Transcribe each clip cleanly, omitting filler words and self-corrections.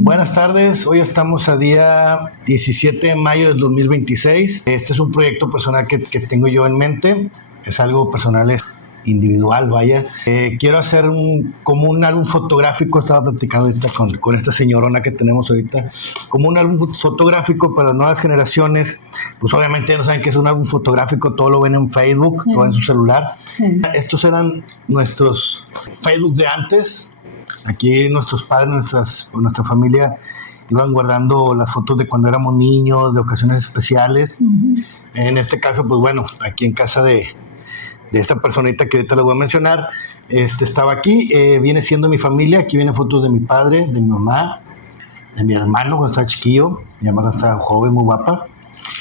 Buenas tardes, hoy estamos a día 17 de mayo del 2026. Este es un proyecto personal que tengo yo en mente, es algo personal, es individual, vaya. Quiero hacer como un álbum fotográfico, estaba platicando ahorita con esta señorona que tenemos ahorita, como un álbum fotográfico para nuevas generaciones. Pues obviamente ya no saben que es un álbum fotográfico, todo lo ven en Facebook o en su celular. Estos eran nuestros Facebook de antes. Aquí nuestros padres, nuestra familia iban guardando las fotos de cuando éramos niños, de ocasiones especiales. En este caso, pues bueno, aquí en casa de esta personita que ahorita les voy a mencionar, estaba aquí, viene siendo mi familia. Aquí vienen fotos de mi padre, de mi mamá, de mi hermano cuando estaba chiquillo, mi mamá cuando estaba joven, muy guapa.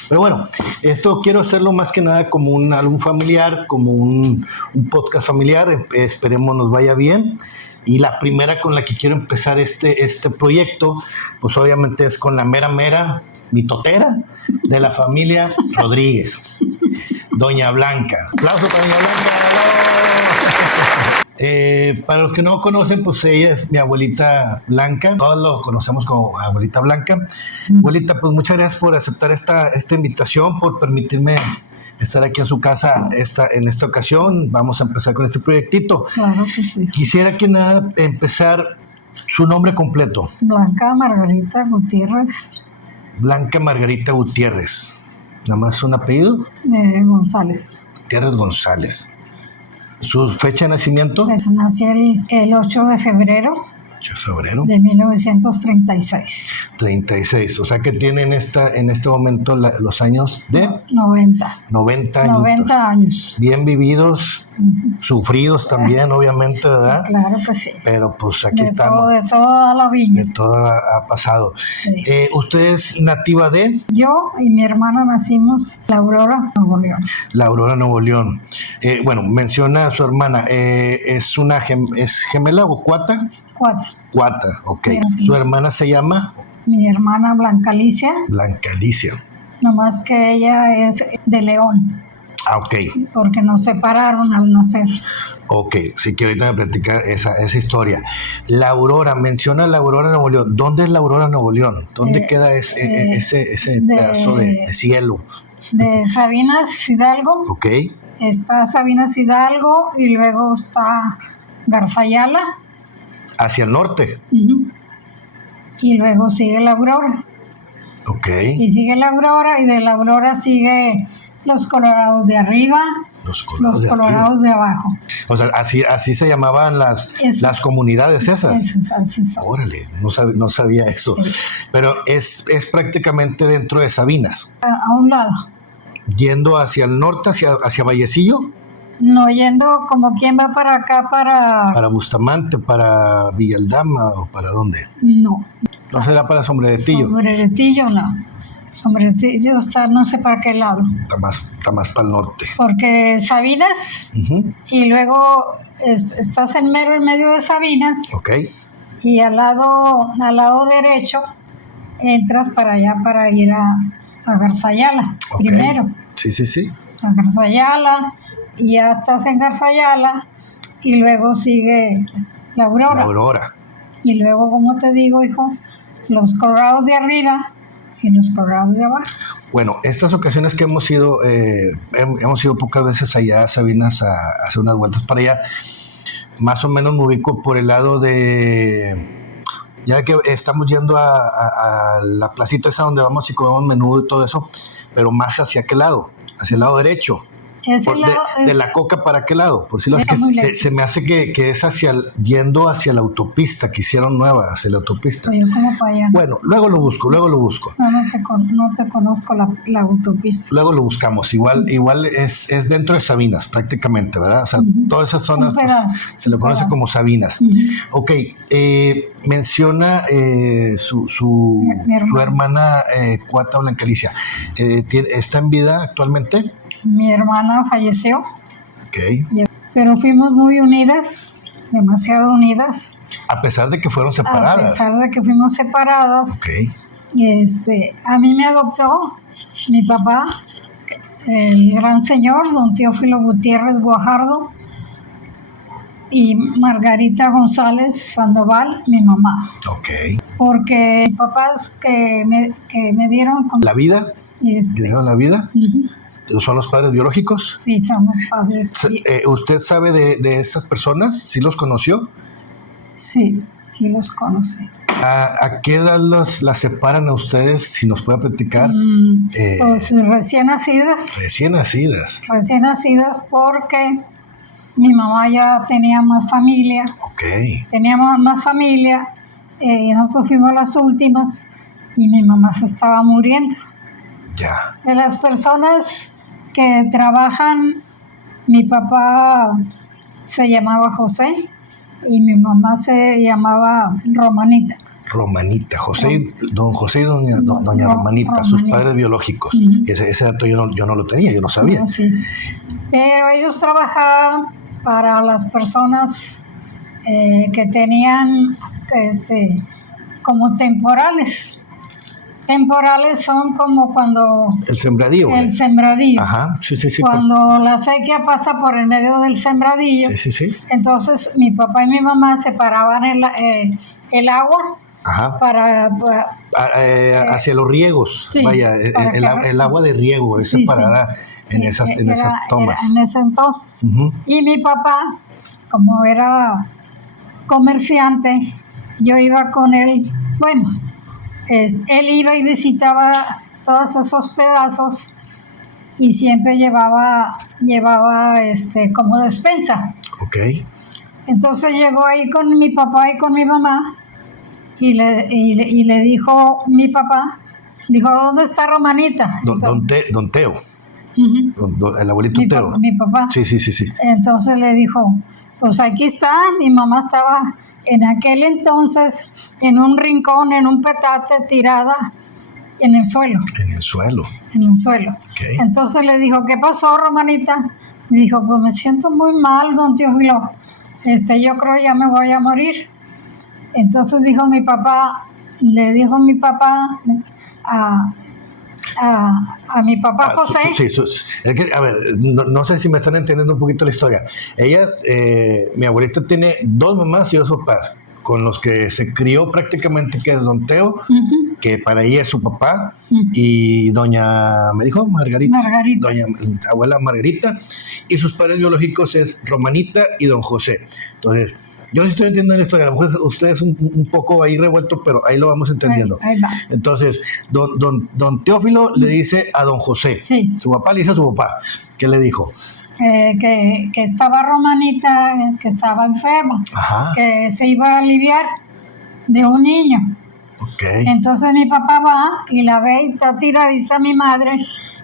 Pero bueno, esto quiero hacerlo más que nada como un álbum familiar, como un podcast familiar. Esperemos nos vaya bien. Y la primera con la que quiero empezar este proyecto, pues obviamente es con la mera mitotera de la familia Rodríguez, Doña Blanca. Aplauso para Doña Blanca. Para los que no conocen, pues ella es mi abuelita Blanca. Todos lo conocemos como abuelita Blanca. Abuelita, pues muchas gracias por aceptar esta invitación, por permitirme estar aquí en su casa en esta ocasión. Vamos a empezar con este proyectito. Claro que sí. Quisiera que nada empezar su nombre completo. Blanca Margarita Gutiérrez. Blanca Margarita Gutiérrez. Nada más un apellido. González. Gutiérrez González. ¿Su fecha de nacimiento? Pues nací el 8 de febrero. 8 de febrero. De 1936. 36, o sea que tiene en este momento los años de 90. 90 años. 90 años. Bien vividos, sufridos también, obviamente, ¿verdad? Claro que sí. Pero pues aquí estamos. De toda la viña. De todo ha pasado. Sí. ¿Usted es nativa de? Yo y mi hermana nacimos en La Aurora, Nuevo León. La Aurora, Nuevo León. Bueno, menciona a su hermana. ¿Es gemela o cuata? Cuata, ok. ¿Su hermana se llama? Mi hermana Blanca Alicia. Blanca Alicia. Nomás que ella es de León. Ah, ok. Porque nos separaron al nacer. Ok, sí que ahorita me platica esa historia. La Aurora, menciona la Aurora, Nuevo León. ¿Dónde es la Aurora, Nuevo León? ¿Dónde queda ese pedazo de cielo? De Sabinas Hidalgo. Ok. Está Sabinas Hidalgo y luego está Garzayala. Hacia el norte. Y luego sigue la Aurora. Ok. Y sigue la Aurora, y de la Aurora sigue los Colorados de arriba, los Colorados de abajo. O sea, así se llamaban las comunidades esas. Así son. Órale, no sabía eso. Sí. Pero es prácticamente dentro de Sabinas. A un lado. Yendo hacia el norte, hacia Vallecillo. No, yendo como quien va para acá, para Bustamante, para Villaldama, ¿o para dónde? No. ¿No será para Sombreretillo? Sombreretillo no. Sombreretillo está no sé para qué lado. Está más para el norte. Porque Sabinas, y luego estás en medio de Sabinas. Ok. Y al lado derecho entras para allá para ir a Garzayala, okay. Primero. Sí. A Garzayala. Y ya estás en Garzayala y luego sigue la Aurora. La Aurora. Y luego, como te digo, hijo, los Colorados de arriba y los Colorados de abajo. Bueno, estas ocasiones que hemos ido pocas veces allá a Sabinas a hacer unas vueltas para allá, más o menos me ubico por el lado de... Ya que estamos yendo a la placita esa donde vamos y comemos menudo y todo eso, pero más hacia qué lado, hacia el lado derecho. De la Coca, ¿para qué lado? Por si lo que se me hace que es yendo hacia la autopista que hicieron nueva, hacia la autopista. Yo como para allá. Bueno, luego lo busco. No te conozco la autopista. Luego lo buscamos. Igual es dentro de Sabinas, prácticamente, ¿verdad? O sea, todas esas zonas se le conoce como Sabinas. Ok, menciona su hermana Cuata Blanca Alicia. ¿Está en vida actualmente? Mi hermana falleció, okay. Pero fuimos muy unidas, demasiado unidas. A pesar de que fueron separadas. A pesar de que fuimos separadas. Okay. A mí me adoptó mi papá, el gran señor, don Teófilo Gutiérrez Guajardo, y Margarita González Sandoval, mi mamá. Ok. porque papás que me dieron ¿La vida? ¿Le dieron la vida? ¿Son los padres biológicos? Sí, somos padres. Sí, ¿Usted sabe de esas personas? ¿Sí los conoció? sí los conocí. ¿A qué edad las separan a ustedes? Si nos puede platicar. Pues recién nacidas. Recién nacidas. Recién nacidas porque mi mamá ya tenía más familia. Ok. Teníamos más familia. Nosotros fuimos las últimas y mi mamá se estaba muriendo. Ya. De las personas que trabajan, mi papá se llamaba José y mi mamá se llamaba Romanita. Romanita, don José y doña Romanita, sus padres biológicos. Ese dato yo no lo tenía, yo no sabía. No, sí. Pero ellos trabajaban para las personas que tenían como temporales. Temporales son como cuando... El sembradío. El sembradío. Ajá, sí. Cuando la sequía pasa por el medio del sembradillo. Sí. Entonces mi papá y mi mamá separaban el agua. Ajá. Para hacia los riegos, sí, vaya, el agua de riego es separada en esas tomas. En ese entonces. Y mi papá, como era comerciante, yo iba con él, bueno, él iba y visitaba todos esos pedazos y siempre llevaba como despensa. Ok. Entonces llegó ahí con mi papá y con mi mamá. Y le dijo mi papá, dijo, ¿dónde está Romanita? Don Teo, el abuelito Teo. Mi papá. Sí. Entonces le dijo, pues aquí está, mi mamá estaba en aquel entonces en un rincón, en un petate, tirada en el suelo. En el suelo. Okay. Entonces le dijo, ¿qué pasó, Romanita? Le dijo, pues me siento muy mal, don Teófilo, yo creo ya me voy a morir. Entonces le dijo mi papá a mi papá José. Sí, es que, a ver, no sé si me están entendiendo un poquito la historia. Ella, mi abuelita tiene dos mamás y dos papás, con los que se crió prácticamente, que es don Teo, que para ella es su papá, y doña, me dijo Margarita, doña abuela Margarita, y sus padres biológicos es Romanita y don José. Entonces, yo sí estoy entendiendo la historia, a lo mejor usted es un poco ahí revuelto, pero ahí lo vamos entendiendo. Ahí va. Entonces, don Teófilo le dice a don José, sí. Su papá le dice a su papá, ¿qué le dijo? Que estaba Romanita, que estaba enferma, Ajá. Que se iba a aliviar de un niño. Okay. Entonces mi papá va y la ve y está tiradita mi madre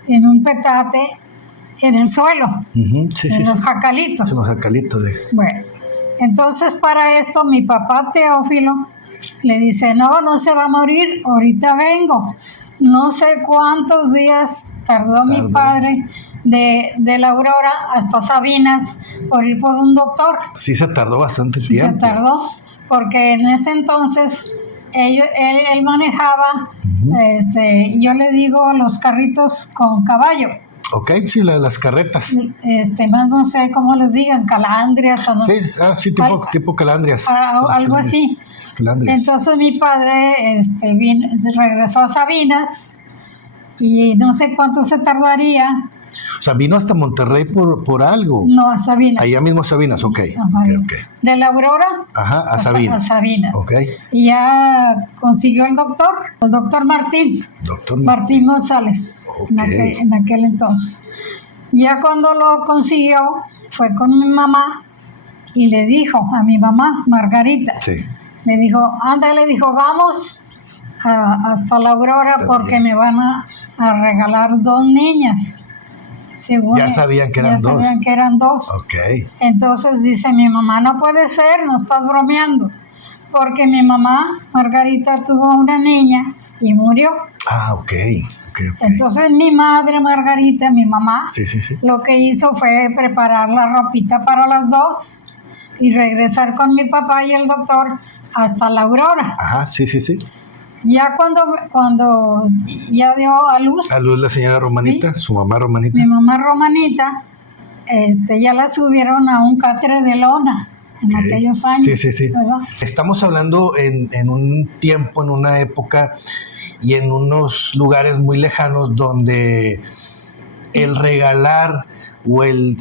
en un petate en el suelo, los jacalitos. Sí, los jacalitos. Bueno. Entonces para esto mi papá Teófilo le dice, no se va a morir, ahorita vengo. No sé cuántos días tardó mi padre de La Aurora hasta Sabinas por ir por un doctor. Sí se tardó bastante tiempo. Se tardó, porque en ese entonces él manejaba, yo le digo los carritos con caballo. Ok, sí, las carretas. Más no sé cómo les digan, calandrias o no. Sí, tipo calandrias. Algo así. Calandrias. Entonces mi padre regresó a Sabinas y no sé cuánto se tardaría. O sea, vino hasta Monterrey por algo. No, a Sabinas. Allá mismo a Sabinas, ok. A Sabinas. Okay. De La Aurora a Sabinas. A Sabinas. Ok. Y ya consiguió el doctor Martín. Martín González, okay. en aquel entonces. Ya cuando lo consiguió, fue con mi mamá y le dijo a mi mamá, Margarita, le dijo, vamos hasta La Aurora porque me van a regalar 2 niñas. Ya sabían que eran dos. Okay. Entonces dice mi mamá, no puede ser, no estás bromeando, porque mi mamá, Margarita, tuvo una niña y murió. Okay. Entonces mi madre, Margarita, mi mamá, sí. lo que hizo fue preparar la ropita para las 2 y regresar con mi papá y el doctor hasta La Aurora. Sí. Ya cuando ya dio a luz. A luz la señora Romanita, su mamá Romanita. Mi mamá Romanita, ya la subieron a un catre de lona en aquellos años. Sí. ¿Verdad? Estamos hablando en un tiempo, en una época y en unos lugares muy lejanos donde el regalar o el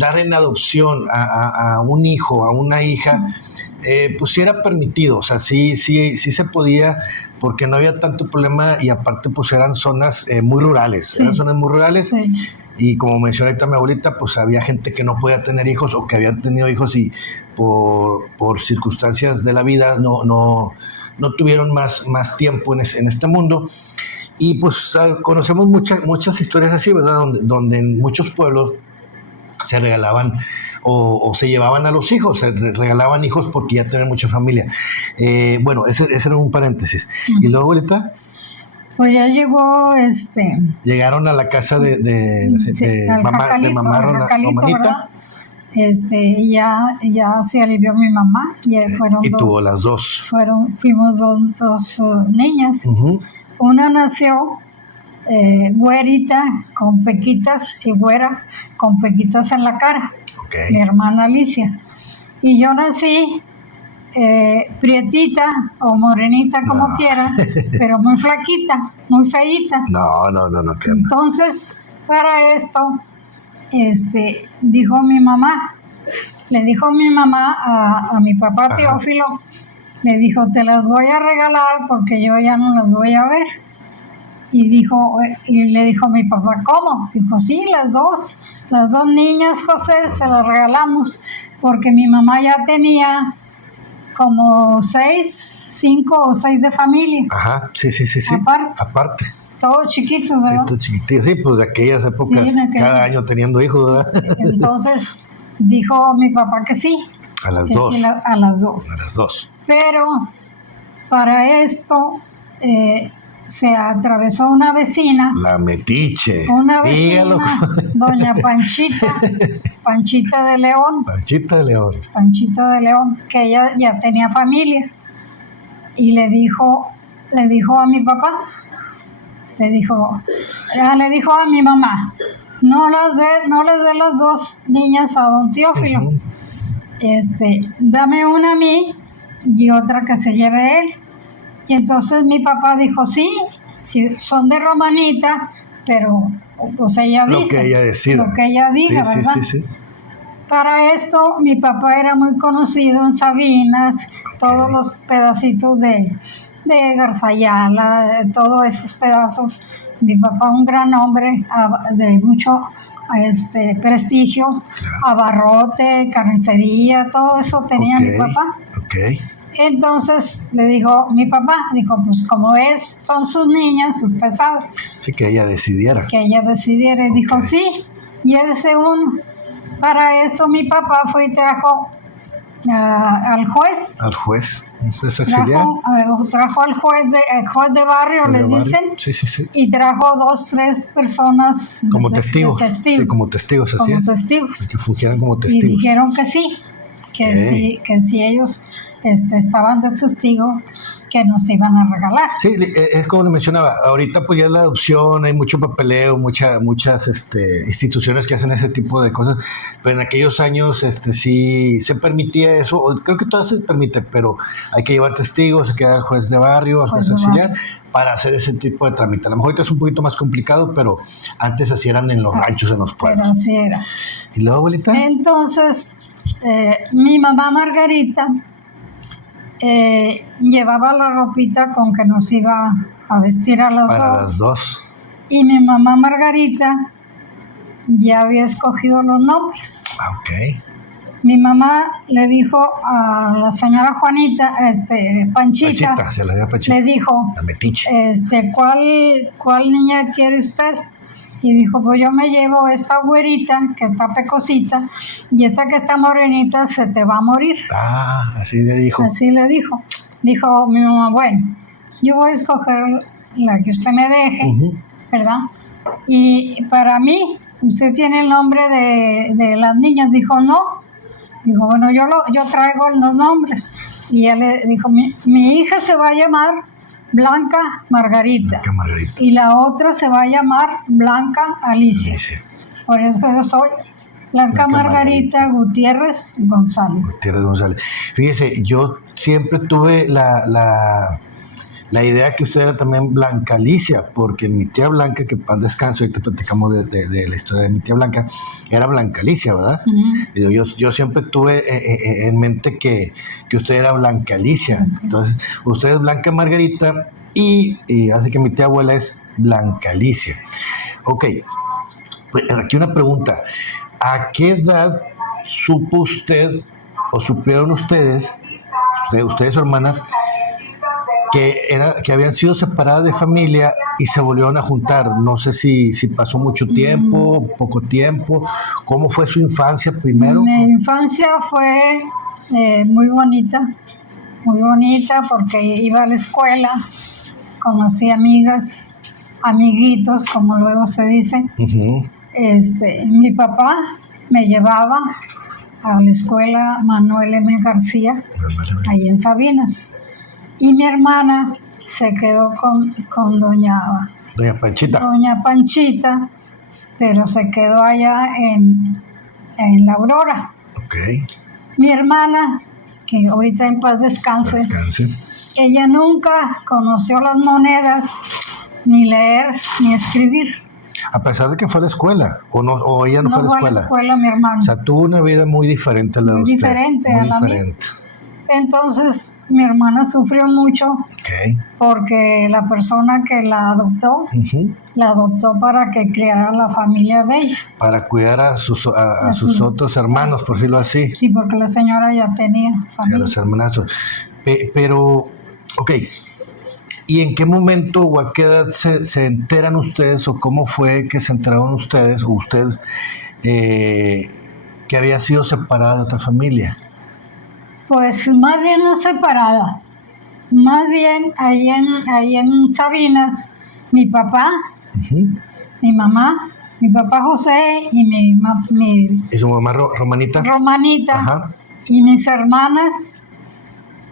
dar en adopción a un hijo, a una hija, pues sí era permitido, o sea, sí se podía, porque no había tanto problema y aparte pues eran zonas muy rurales, y como mencioné ahorita mi abuelita, pues había gente que no podía tener hijos o que habían tenido hijos y por circunstancias de la vida no tuvieron más tiempo en este mundo. Y pues conocemos muchas historias así, ¿verdad? Donde en muchos pueblos se regalaban o se llevaban a los hijos, se regalaban hijos porque ya tenían mucha familia. Bueno, ese era un paréntesis. ¿Y luego, abuelita? Pues ya llegó Llegaron a la casa de mamá Romanita. Ya se alivió mi mamá. Y tuvo las dos. Fuimos dos niñas. Uh-huh. Una nació güerita, con pequitas, y güera, con pequitas en la cara. Okay. Mi hermana Alicia. Y yo nací prietita o morenita, como quiera, pero muy flaquita, muy feíta. No. Entonces, para esto, dijo mi mamá a mi papá Teófilo, le dijo, te las voy a regalar porque yo ya no las voy a ver. Y le dijo mi papá, ¿cómo? Dijo, sí, las dos niñas, José, se las regalamos, porque mi mamá ya tenía como 5 o 6 de familia. Ajá, sí. Aparte. Todos chiquitos, ¿verdad? Todos chiquititos, sí, pues de aquellas épocas, cada año teniendo hijos, ¿verdad? Entonces, dijo mi papá que sí. A las dos. A las dos. Pero, para esto, se atravesó una vecina. La metiche. Una vecina, doña Panchita de León. Panchita de León, que ella ya tenía familia. Y le dijo a mi papá, le dijo a mi mamá, no les dé las dos niñas a don Teófilo. Uh-huh. Dame una a mí y otra que se lleve él. Y entonces mi papá dijo, sí, son de Romanita, pero pues ella dice. Lo que ella decida. Lo que ella diga, ¿verdad? Sí. Para esto, mi papá era muy conocido en Sabinas, todos los pedacitos de Garzayala, todos esos pedazos. Mi papá, un gran hombre de mucho prestigio, claro. Abarrote, carnicería, todo eso tenía mi papá. Okay. Entonces le dijo, mi papá dijo, pues como son sus niñas, usted sabe. Sí, que ella decidiera. Y dijo, sí, llévese uno. Para esto mi papá fue y trajo al juez. ¿Al juez? ¿Un juez auxiliar? Trajo al juez de barrio, le dicen. Sí. Y trajo 2, 3 personas. Como testigos. Sí, como testigos, así como es. Testigos. Que fungieran como testigos. Y dijeron que sí. Que si ellos estaban de testigo, que nos iban a regalar. Sí, es como le mencionaba, ahorita pues ya es la adopción, hay mucho papeleo, muchas instituciones que hacen ese tipo de cosas, pero en aquellos años sí se permitía eso, creo que todavía se permite, pero hay que llevar testigos, hay que dar al juez de barrio, al juez auxiliar, para hacer ese tipo de trámite. A lo mejor ahorita es un poquito más complicado, pero antes así eran en los ranchos, en los pueblos. Pero así era. ¿Y luego, abuelita? Entonces, mi mamá Margarita llevaba la ropita con que nos iba a vestir a las dos. Y mi mamá Margarita ya había escogido los nombres. Ok. Mi mamá le dijo a la señora Juanita, Panchita, se la dio a Panchita. Le dijo, la metiche. ¿Cuál niña quiere usted? Y dijo, pues yo me llevo esta güerita, que está pecosita, y esta que está morenita se te va a morir. Ah, así le dijo. Así le dijo. Dijo mi mamá, bueno, yo voy a escoger la que usted me deje, uh-huh. ¿verdad? Y para mí, usted tiene el nombre de las niñas. Dijo, no. Dijo, bueno, yo traigo los nombres. Y ella le dijo, mi hija se va a llamar Blanca Margarita. Y la otra se va a llamar Blanca Alicia. Por eso yo soy Blanca Margarita Gutiérrez González. Gutiérrez González. Fíjese, yo siempre tuve la idea que usted era también Blanca Alicia, porque mi tía Blanca, que paz descanse, ahorita platicamos de la historia de mi tía Blanca, era Blanca Alicia, ¿verdad? Uh-huh. Yo siempre tuve en mente que usted era Blanca Alicia. Uh-huh. Entonces, usted es Blanca Margarita y así que mi tía abuela es Blanca Alicia. Ok, pues aquí una pregunta. ¿A qué edad supo usted o supieron ustedes, usted y su hermana, que habían sido separadas de familia y se volvieron a juntar? No sé si pasó mucho tiempo, poco tiempo. ¿Cómo fue su infancia primero? Mi infancia fue muy bonita porque iba a la escuela, conocí amigas, amiguitos, como luego se dice. Uh-huh. Mi papá me llevaba a la escuela Manuel M. García, ahí en Sabinas. Y mi hermana se quedó con doña Panchita. Doña Panchita, pero se quedó allá en La Aurora. Okay. Mi hermana, que ahorita en paz descanse, ella nunca conoció las monedas, ni leer, ni escribir. A pesar de que fue a la escuela, o ella no fue a la escuela. No fue a la escuela, mi hermana. O sea, tuvo una vida muy diferente a la de usted. Diferente a la mía. Entonces, mi hermana sufrió mucho, okay, porque la persona que la adoptó, uh-huh, la adoptó para que criara la familia de ella. Para cuidar a sus otros hermanos, por decirlo así. Sí, porque la señora ya tenía familia. Sí, a los hermanazos. Pero, ok, ¿y en qué momento o a qué edad se enteran ustedes, o cómo fue que se enteraron ustedes, o usted, que había sido separada de otra familia? Pues más bien no separada, más bien ahí en Sabinas, mi papá, uh-huh, mi mamá, mi papá José y ¿Y su mamá Romanita? Romanita, ajá, y mis hermanas,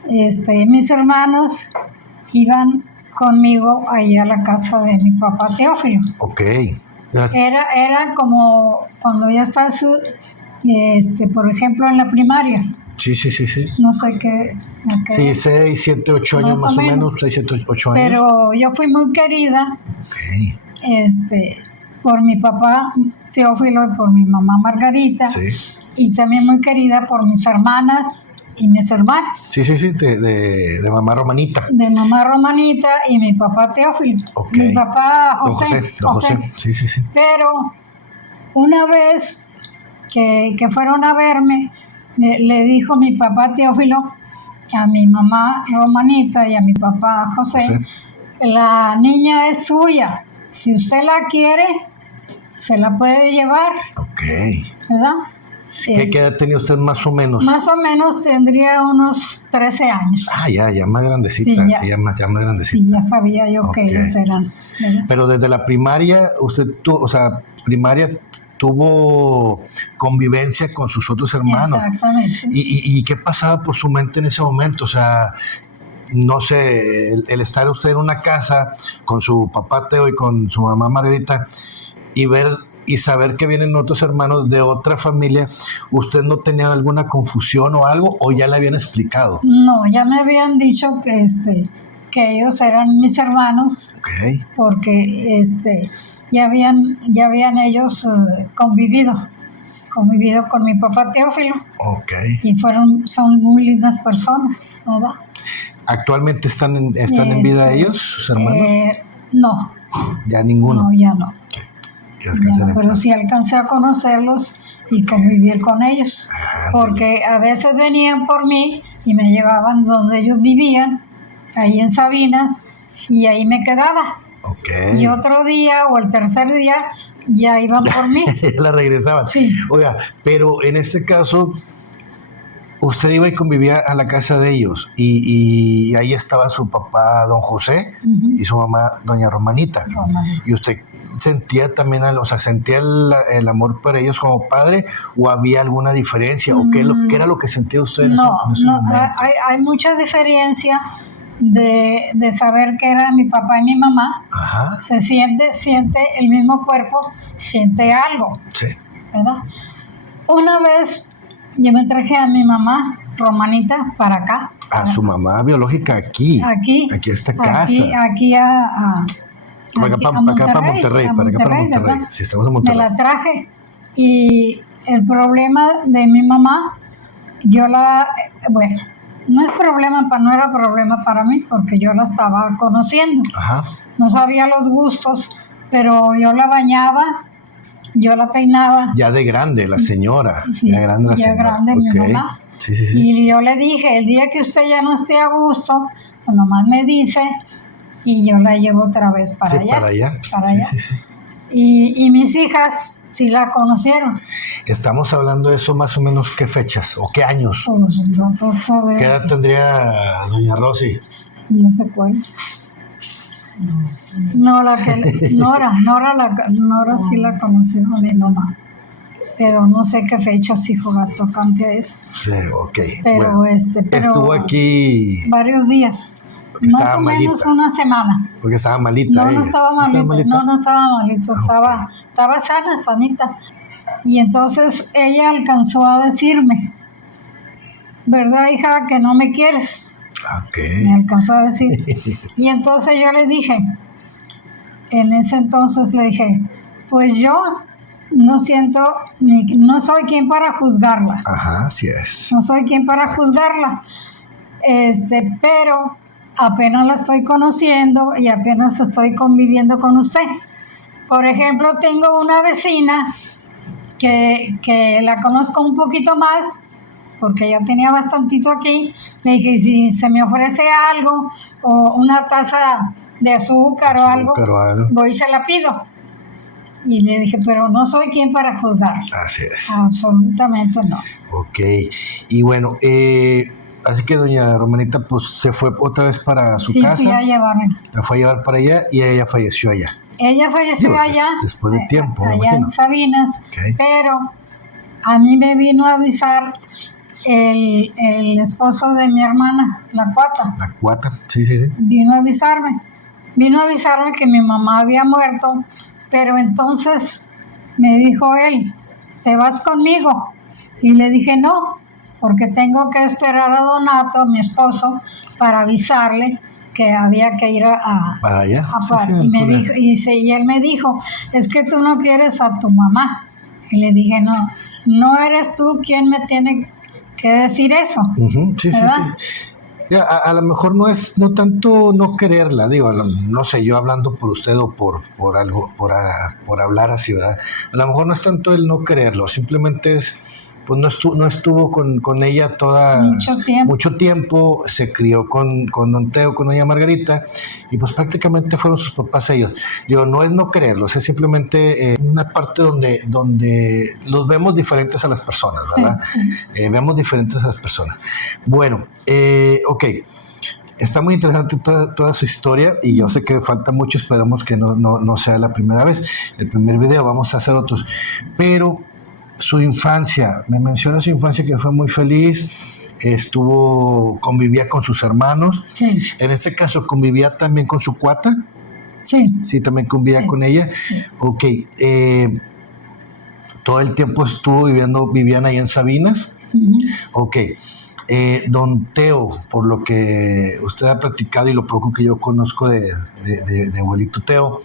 mis hermanos iban conmigo ahí a la casa de mi papá Teófilo. Okay. Era como cuando ya estás, por ejemplo, en la primaria. Sí. No sé qué. Sí, 6, 7, 8 años más o menos. 6, 7, 8 años. Pero yo fui muy querida, okay, por mi papá Teófilo y por mi mamá Margarita. Sí. Y también muy querida por mis hermanas y mis hermanos. Sí, de mamá Romanita. De mamá Romanita y mi papá Teófilo. Okay. Mi papá José. Sí. Pero una vez que fueron a verme, le dijo mi papá Teófilo a mi mamá Romanita y a mi papá José, la niña es suya, si usted la quiere, se la puede llevar. Ok. ¿Verdad? ¿Qué edad tenía usted más o menos? Más o menos tendría unos 13 años. Ah, ya más grandecita. Sí, ya más grandecita. Sí, ya sabía yo que ellos eran. ¿Verdad? Pero desde la primaria, usted tuvo convivencia con sus otros hermanos. Exactamente. ¿Y qué pasaba por su mente en ese momento? O sea, no sé, el estar usted en una casa con su papá Teo y con su mamá Margarita y saber que vienen otros hermanos de otra familia, ¿usted no tenía alguna confusión o algo, o ya le habían explicado? No, ya me habían dicho que ellos eran mis hermanos. Okay. Porque ya habían ellos convivido con mi papá Teófilo. Okay. Y son muy lindas personas, ¿verdad? ¿Actualmente están en vida ellos, sus hermanos? No. ¿Ya ninguno? No, ya no. Okay. Pero sí alcancé a conocerlos y convivir con ellos. Porque a veces venían por mí y me llevaban donde ellos vivían, ahí en Sabinas, y ahí me quedaba. Okay. Y otro día o el tercer día ya iban por mí. Ya la regresaban. Sí. Oiga, pero en este caso, usted iba y convivía a la casa de ellos y ahí estaba su papá, don José, uh-huh, y su mamá, doña Romanita. Y usted sentía también, sentía el amor por ellos como padre, o había alguna diferencia, o qué era lo que sentía usted en ese momento? Hay mucha diferencia de saber que era mi papá y mi mamá. Ajá. Se siente el mismo cuerpo, siente algo. Sí. ¿Verdad? Una vez yo me traje a mi mamá, Romanita, para acá. A su mamá biológica aquí. Aquí a esta casa. Aquí a Monterrey. Para acá para Monterrey. Sí, estamos en Monterrey. Me la traje. Y el problema de mi mamá, bueno, no era problema para mí, porque yo la estaba conociendo. Ajá. No sabía los gustos, pero yo la bañaba, yo la peinaba. Ya de grande la señora. Sí, ya grande la señora. Grande mi mamá. Sí. Y yo le dije, el día que usted ya no esté a gusto, pues nomás me dice y yo la llevo otra vez para allá. Para allá. Sí. Y mis hijas sí la conocieron. Estamos hablando de eso más o menos, ¿qué fechas o qué años? Pues doctor sabe. ¿Qué edad tendría doña Rosy? No sé cuál. Nora sí la conoció a mi mamá. Pero no sé qué fecha sí fue tocante a eso. Sí, ok. Pero bueno, estuvo aquí varios días. Más o menos una semana. Porque estaba malita. No estaba malita. No estaba malita. Okay. Estaba sanita. Y entonces ella alcanzó a decirme, ¿verdad, hija, que no me quieres? Okay. Me alcanzó a decir. Y entonces yo le dije, en ese entonces le dije, pues yo no soy quien para juzgarla. Ajá, así es. No soy quien para juzgarla. Pero apenas la estoy conociendo y apenas estoy conviviendo con usted. Por ejemplo, tengo una vecina que la conozco un poquito más, porque ya tenía bastantito aquí. Le dije, si se me ofrece algo o una taza de azúcar o algo, voy y se la pido. Y le dije, pero no soy quien para juzgar. Así es. Absolutamente no. Ok. Y bueno, así que doña Romanita pues se fue otra vez para su casa. Sí, fui a llevarla. La fue a llevar para allá y ella falleció allá. Ella falleció allá. Después de tiempo. Allá en Sabinas. Okay. Pero a mí me vino a avisar el esposo de mi hermana, la Cuata. La Cuata, sí. Vino a avisarme que mi mamá había muerto, pero entonces me dijo él, ¿te vas conmigo? Y le dije no, porque tengo que esperar a Donato, mi esposo, para avisarle que había que ir para allá. Y él me dijo, es que tú no quieres a tu mamá. Y le dije, no eres tú quien me tiene que decir eso. Uh-huh. Sí. Ya, a lo mejor no tanto no quererla, digo, no sé, yo hablando por usted o por algo, por hablar así, ¿verdad? A lo mejor no es tanto el no quererlo, simplemente es, pues no estuvo con ella mucho tiempo, se crió con don Teo, con doña Margarita, y pues prácticamente fueron sus papás ellos. Digo, no es no quererlos, es simplemente una parte donde los vemos diferentes a las personas, ¿verdad? Vemos diferentes a las personas. Bueno, ok. Está muy interesante toda su historia y yo sé que falta mucho, esperamos que no sea la primera vez, el primer video, vamos a hacer otros, pero su infancia, me menciona su infancia que fue muy feliz, convivía con sus hermanos, sí. En este caso convivía también con su Cuata, sí, también convivía con ella, ok, todo el tiempo vivían ahí en Sabinas, ok. Don Teo, por lo que usted ha platicado y lo poco que yo conozco de abuelito Teo,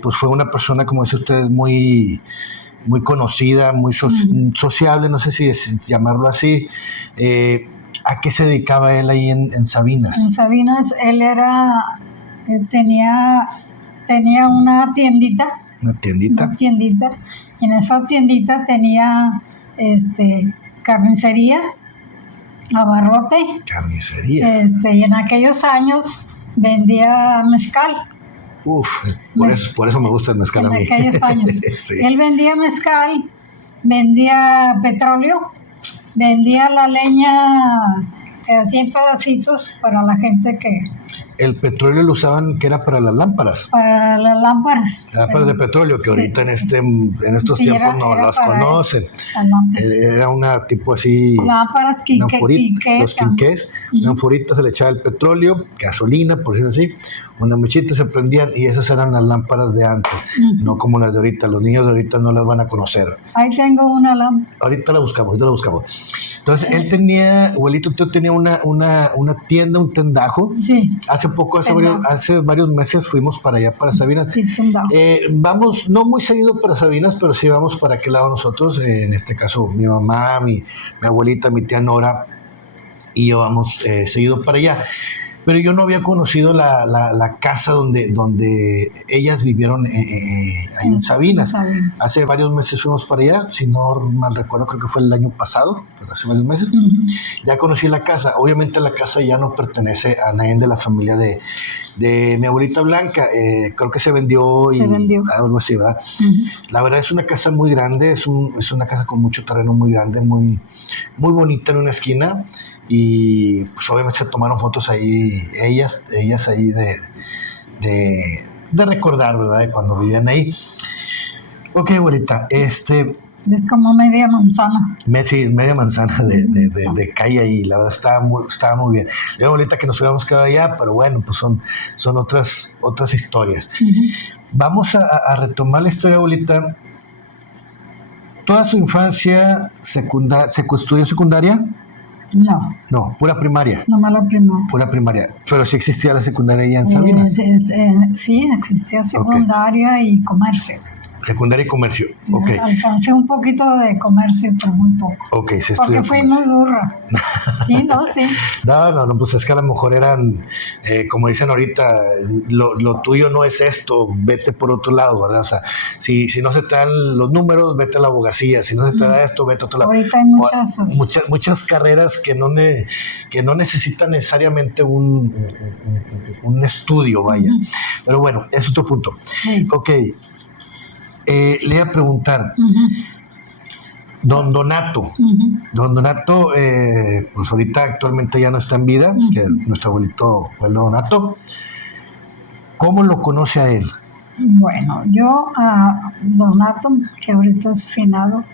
pues fue una persona, como dice usted, muy conocida, muy sociable, no sé si es llamarlo así. ¿A qué se dedicaba él ahí en Sabinas? En Sabinas él tenía una tiendita. ¿Una tiendita? Una tiendita. Y en esa tiendita tenía carnicería, abarrote. Carnicería. Y en aquellos años vendía mezcal. Uf, por eso me gusta el mezcal a mí. En aquellos años. Sí. Él vendía mezcal, vendía petróleo, vendía la leña así en pedacitos para la gente que el petróleo lo usaban, que era para las lámparas. Para las lámparas. Lámparas de petróleo, que ahorita en estos tiempos no las conocen. Era una tipo así... Lámparas los quinqués. Una anforita se le echaba el petróleo, gasolina, por decirlo así. Una mechita se prendían y esas eran las lámparas de antes, no como las de ahorita. Los niños de ahorita no las van a conocer. Ahí tengo una lámpara. Ahorita la buscamos. Entonces, él tenía, abuelito, tú tenía una tienda, un tendajo. Sí. Hace varios meses fuimos para allá, para Sabinas. Sí, tendajo. Vamos, no muy seguido para Sabinas, pero sí vamos para aquel lado nosotros. En este caso, mi mamá, mi abuelita, mi tía Nora y yo vamos seguido para allá. Pero yo no había conocido la casa donde ellas vivieron ahí en Sabinas. Hace varios meses fuimos para allá, si no mal recuerdo, creo que fue el año pasado, pero hace varios meses. Ya conocí la casa. Obviamente la casa ya no pertenece a nadie de la familia de mi abuelita Blanca. Creo que se vendió. Algo así, ¿verdad? La verdad es una casa muy grande, es una casa con mucho terreno muy grande, muy, muy bonita en una esquina. Y pues obviamente se tomaron fotos ahí, ellas ahí de recordar, ¿verdad? De cuando vivían ahí. Ok, abuelita, es como media manzana. Sí, media manzana de calle ahí, la verdad estaba muy bien. Yo, abuelita, que nos hubiéramos quedado allá, pero bueno, pues son otras historias. Vamos a retomar la historia, abuelita. ¿Toda su infancia estudió secundaria? No, pura primaria. Nomás la primaria. Pura primaria. Pero sí existía la secundaria ya en Sabinas. Sí, existía secundaria y comercio. Secundaria y comercio, ok. Alcancé un poquito de comercio, pero muy poco. Ok, se estudió. Porque fui muy burra. Sí. No, pues es que a lo mejor eran, como dicen ahorita, lo tuyo no es esto, vete por otro lado, ¿verdad? O sea, si no se te dan los números, vete a la abogacía. Si no se te da esto, vete a otro lado. Ahorita hay muchas carreras que no necesitan necesariamente un estudio, vaya. Pues bueno, es otro punto. Sí. Ok. Le iba a preguntar, Don Donato, pues ahorita actualmente ya no está en vida, que nuestro abuelito fue el Donato. ¿Cómo lo conoce a él? Bueno, yo a Donato, que ahorita es finado,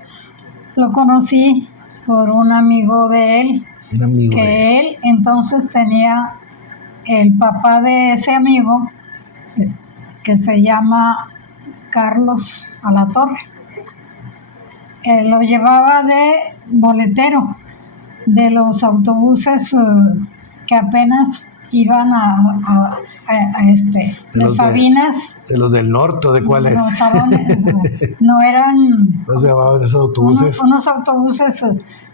lo conocí por un amigo de él, él entonces tenía el papá de ese amigo, que se llama Carlos Alatorre. Lo llevaba de boletero de los autobuses que apenas iban a Sabinas. ¿De los del norte? ¿De cuáles? Los salones, no eran... ¿Cómo se llamaban esos autobuses? Unos autobuses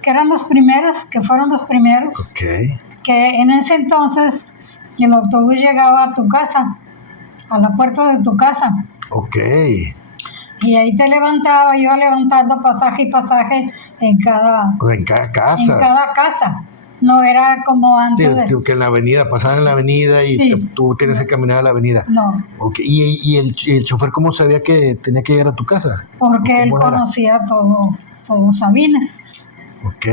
que eran los primeros, que fueron los primeros. Okay. Que en ese entonces el autobús llegaba a tu casa, a la puerta de tu casa. Ok. Y ahí te levantaba, yo levantando pasaje y pasaje en cada casa. En cada casa. No era como antes. Sí, es que en la avenida, pasaban en la avenida y tú tienes que caminar a la avenida. No. Okay. ¿Y el chofer cómo sabía que tenía que llegar a tu casa? Porque él conocía todo Sabinas. Ok.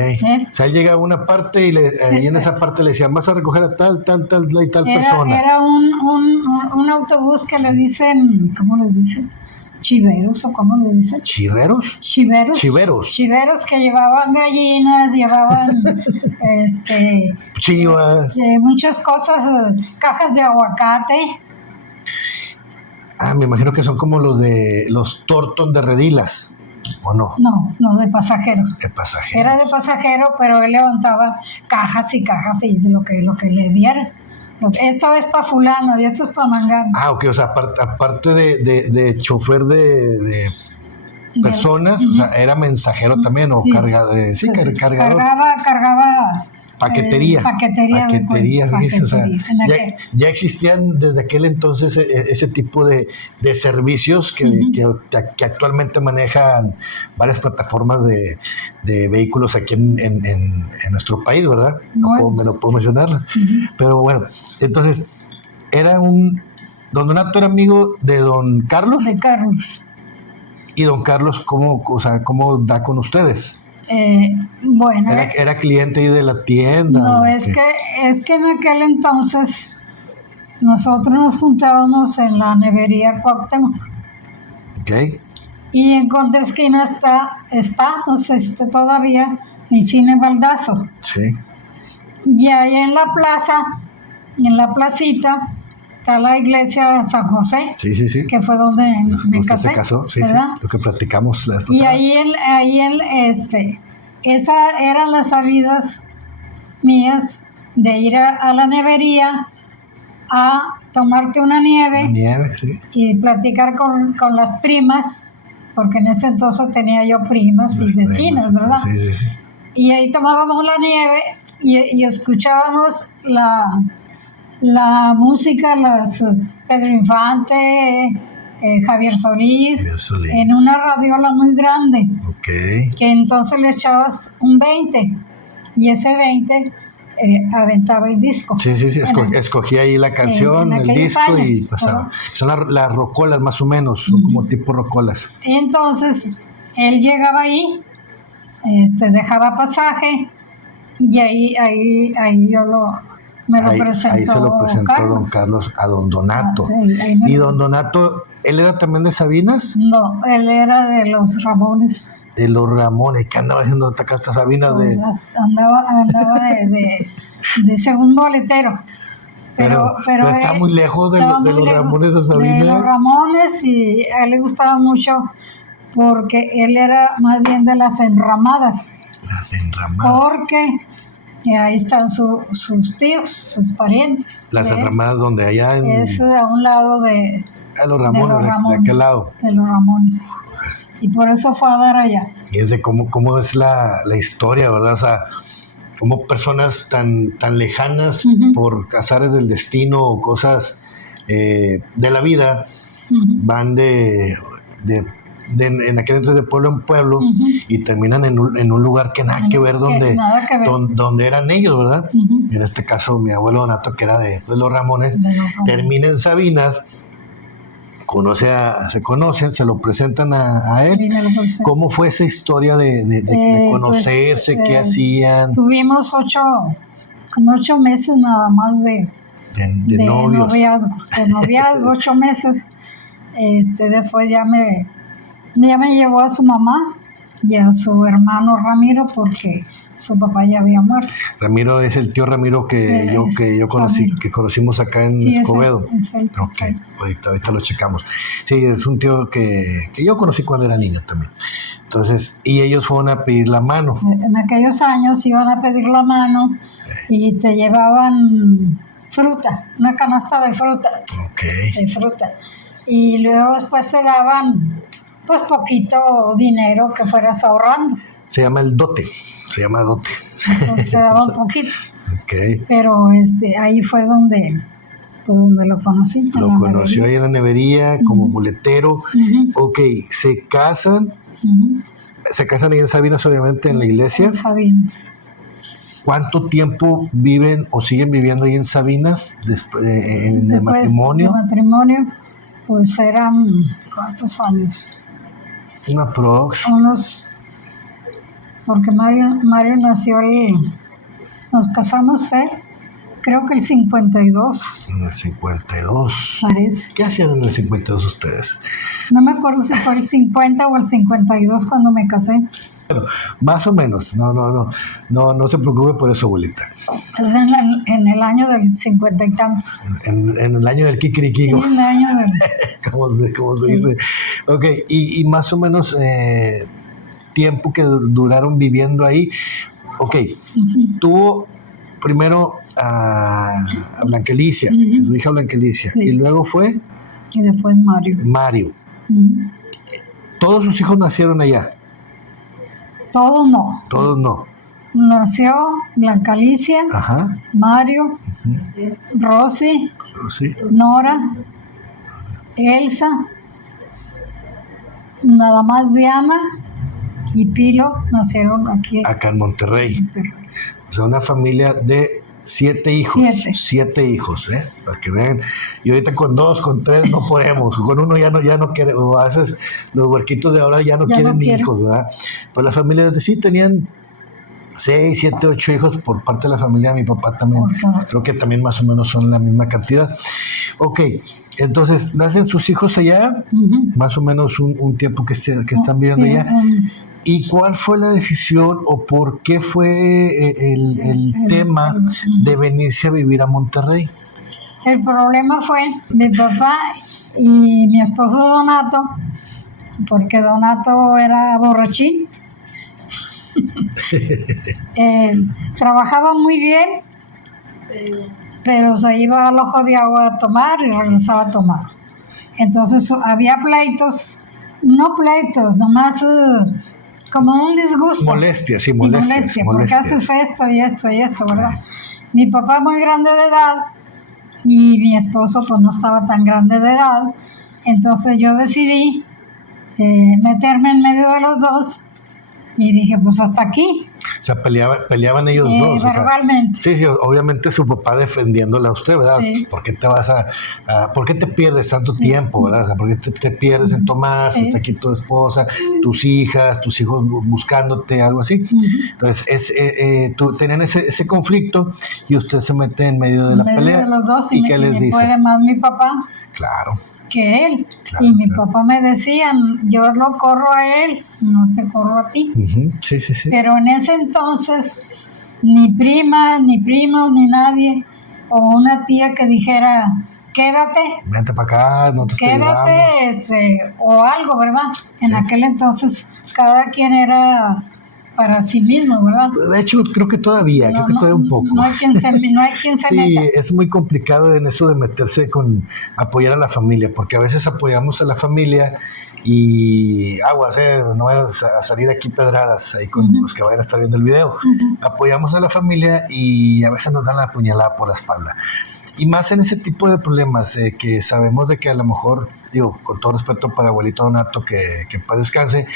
O sea, él llegaba a una parte y en esa parte le decían, vas a recoger a tal persona. Era un autobús que le dicen, ¿cómo les dicen? ¿Chiveros o cómo le dicen? ¿Chiveros? Chiveros que llevaban gallinas, llevaban chivas. Muchas cosas, cajas de aguacate. Me imagino que son como los Torton de Redilas. ¿O no? No, de pasajero. De pasajero. Era de pasajero, pero él levantaba cajas y cajas y de lo que le dieran. Esto es para fulano y esto es para mangano. Ok, o sea, aparte de chofer de personas, o sea, era mensajero también, o cargador. Cargaba paquetería, paquetería, o sea, ya existían desde aquel entonces ese tipo de servicios que actualmente manejan varias plataformas de vehículos aquí en nuestro país, ¿verdad? No puedo mencionarlas. Pero bueno, entonces, Don Donato era amigo de Don Carlos. De Carlos. ¿Y Don Carlos cómo da con ustedes? Bueno. ¿Era cliente ahí de la tienda? No, es que en aquel entonces nosotros nos juntábamos en la nevería Cuauhtémoc. Ok. Y en Condesquina está, no sé si está todavía, el Cine Baldazo. Sí. Y ahí en la plaza, en la placita, está la iglesia de San José. Sí. Que fue donde me Usted casé. se casó, sí, ¿verdad? sí. Lo que platicamos la vez Y pasada. esas eran las salidas mías de ir a la nevería a tomarte una nieve. Nieve, sí. Y platicar con las primas, porque en ese entonces tenía yo primas y vecinas, ¿verdad? Sí. Y ahí tomábamos la nieve y escuchábamos la música, Pedro Infante, Javier Solís, en una radiola muy grande, que entonces le echabas un 20 y ese 20 aventaba el disco. Sí, escogía ahí la canción, el disco años, y pasaba. Son las rocolas más o menos, son como tipo rocolas. Entonces, él llegaba ahí, dejaba pasaje y ahí yo me lo presentó. Ahí se lo presentó don Carlos a don Donato. ¿Y don Donato, él era también de Sabinas? No, él era de los Ramones. De los Ramones. ¿Qué andaba haciendo hasta Sabinas? Pues andaba de segundo boletero. Pero está muy lejos de los Ramones a Sabinas. De los Ramones, y a él le gustaba mucho porque él era más bien de las enramadas. Las enramadas. Porque ahí están sus tíos, sus parientes. Las enramadas donde allá en... Es a un lado de... A los Ramones, de aquel lado. De los Ramones. Y por eso fue a dar allá. Y es de cómo es la historia, ¿verdad? O sea, cómo personas tan lejanas por azares del destino o cosas de la vida van en aquel entonces de pueblo en pueblo y terminan en un lugar que nada que ver donde eran ellos, ¿verdad? En este caso mi abuelo Donato, que era de los Ramones, termina en Sabinas, se conocen, se lo presentan a él. ¿Cómo fue esa historia de conocerse? ¿Qué hacían? Tuvimos 8 meses nada más de noviazgo. De noviazgo, 8 meses. Después ya me llevó a su mamá y a su hermano Ramiro, porque su papá ya había muerto. Ramiro es el tío Ramiro que yo conocí, Ramiro. Que conocimos acá en Escobedo. Es el okay. Ahorita lo checamos. Sí, es un tío que yo conocí cuando era niño también. Entonces, y ellos fueron a pedir la mano. En aquellos años iban a pedir la mano y te llevaban fruta, una canasta de fruta. De fruta. Y luego después te daban pues poquito dinero que fueras ahorrando. Se llama dote. Entonces te daban poquito. Okay. Pero ahí fue donde lo conocí. Lo conoció ahí en la nevería como boletero. Ok, se casan. Se casan ahí en Sabinas, obviamente, en la iglesia. En Sabinas. ¿Cuánto tiempo viven o siguen viviendo ahí en Sabinas de matrimonio? De matrimonio, pues eran, ¿cuántos años? Porque Mario nació nos casamos creo que el 52. En el 52. Parece. ¿Qué hacían en el 52 ustedes? No me acuerdo si fue el 50 o el 52 cuando me casé. Bueno, más o menos. No se preocupe por eso, abuelita. Es en el año del 50 y tantos. En el año del kikirikigo. Sí, en el año del... ¿Cómo se dice? Ok, y más o menos tiempo que duraron viviendo ahí. Ok, tuvo primero a Blanquelicia, su hija Blanquelicia, y luego fue... Y después Mario. ¿Todos sus hijos nacieron allá? Todos no. Nació Blanquelicia, Mario, Rosy, Nora, Elsa, nada más Diana y Pilo nacieron aquí. Acá en Monterrey. O sea, una familia de 7 hijos. 7 hijos, para que vean. Y ahorita con 2, con 3 no podemos. Con uno ya no quiere. O a veces los huerquitos de ahora ya no quieren hijos, ¿verdad? Pues las familias sí tenían 6, 7, 8 hijos por parte de la familia de mi papá también. Creo que también más o menos son la misma cantidad. Ok, entonces, ¿nacen sus hijos allá? Más o menos un tiempo que están viviendo allá. ¿Y cuál fue la decisión o por qué fue el tema de venirse a vivir a Monterrey? El problema fue mi papá y mi esposo Donato, porque Donato era borrachín. Trabajaba muy bien, pero se iba al Ojo de Agua a tomar y regresaba a tomar. Entonces había pleitos, no pleitos, nomás como un disgusto. Molestia, sí, molestia. ¿Por qué haces esto y esto y esto, verdad? Mi papá muy grande de edad y mi esposo pues no estaba tan grande de edad. Entonces yo decidí meterme en medio de los dos y dije, pues hasta aquí. O sea, peleaban ellos dos. Verbalmente. O sea, sí, obviamente su papá defendiéndola a usted, ¿verdad? Sí. ¿Por qué te por qué te pierdes tanto tiempo, verdad? O sea, ¿por qué te pierdes en tomar? Está aquí tu esposa, tus hijas, tus hijos buscándote, algo así. Entonces, tenían ese conflicto y usted se mete en medio de la pelea. De los dos, ¿Y qué les dice? Puede más mi papá. Claro. Que él. Claro, y mi papá me decía, yo lo corro a él, no te corro a ti. Sí. Pero en ese entonces, ni primas, ni primos, ni nadie, o una tía que dijera, quédate. Vente para acá, no te quédate, o algo, ¿verdad? En aquel entonces, cada quien era para sí mismo, ¿verdad? De hecho, creo que todavía un poco. No hay quien se meta. Sí, es muy complicado en eso de meterse apoyar a la familia, porque a veces apoyamos a la familia y aguas, no vayas a salir aquí pedradas ahí con los que vayan a estar viendo el video. Apoyamos a la familia y a veces nos dan la puñalada por la espalda. Y más en ese tipo de problemas que sabemos de que a lo mejor, digo, con todo respeto para abuelito Donato, que en paz descanse,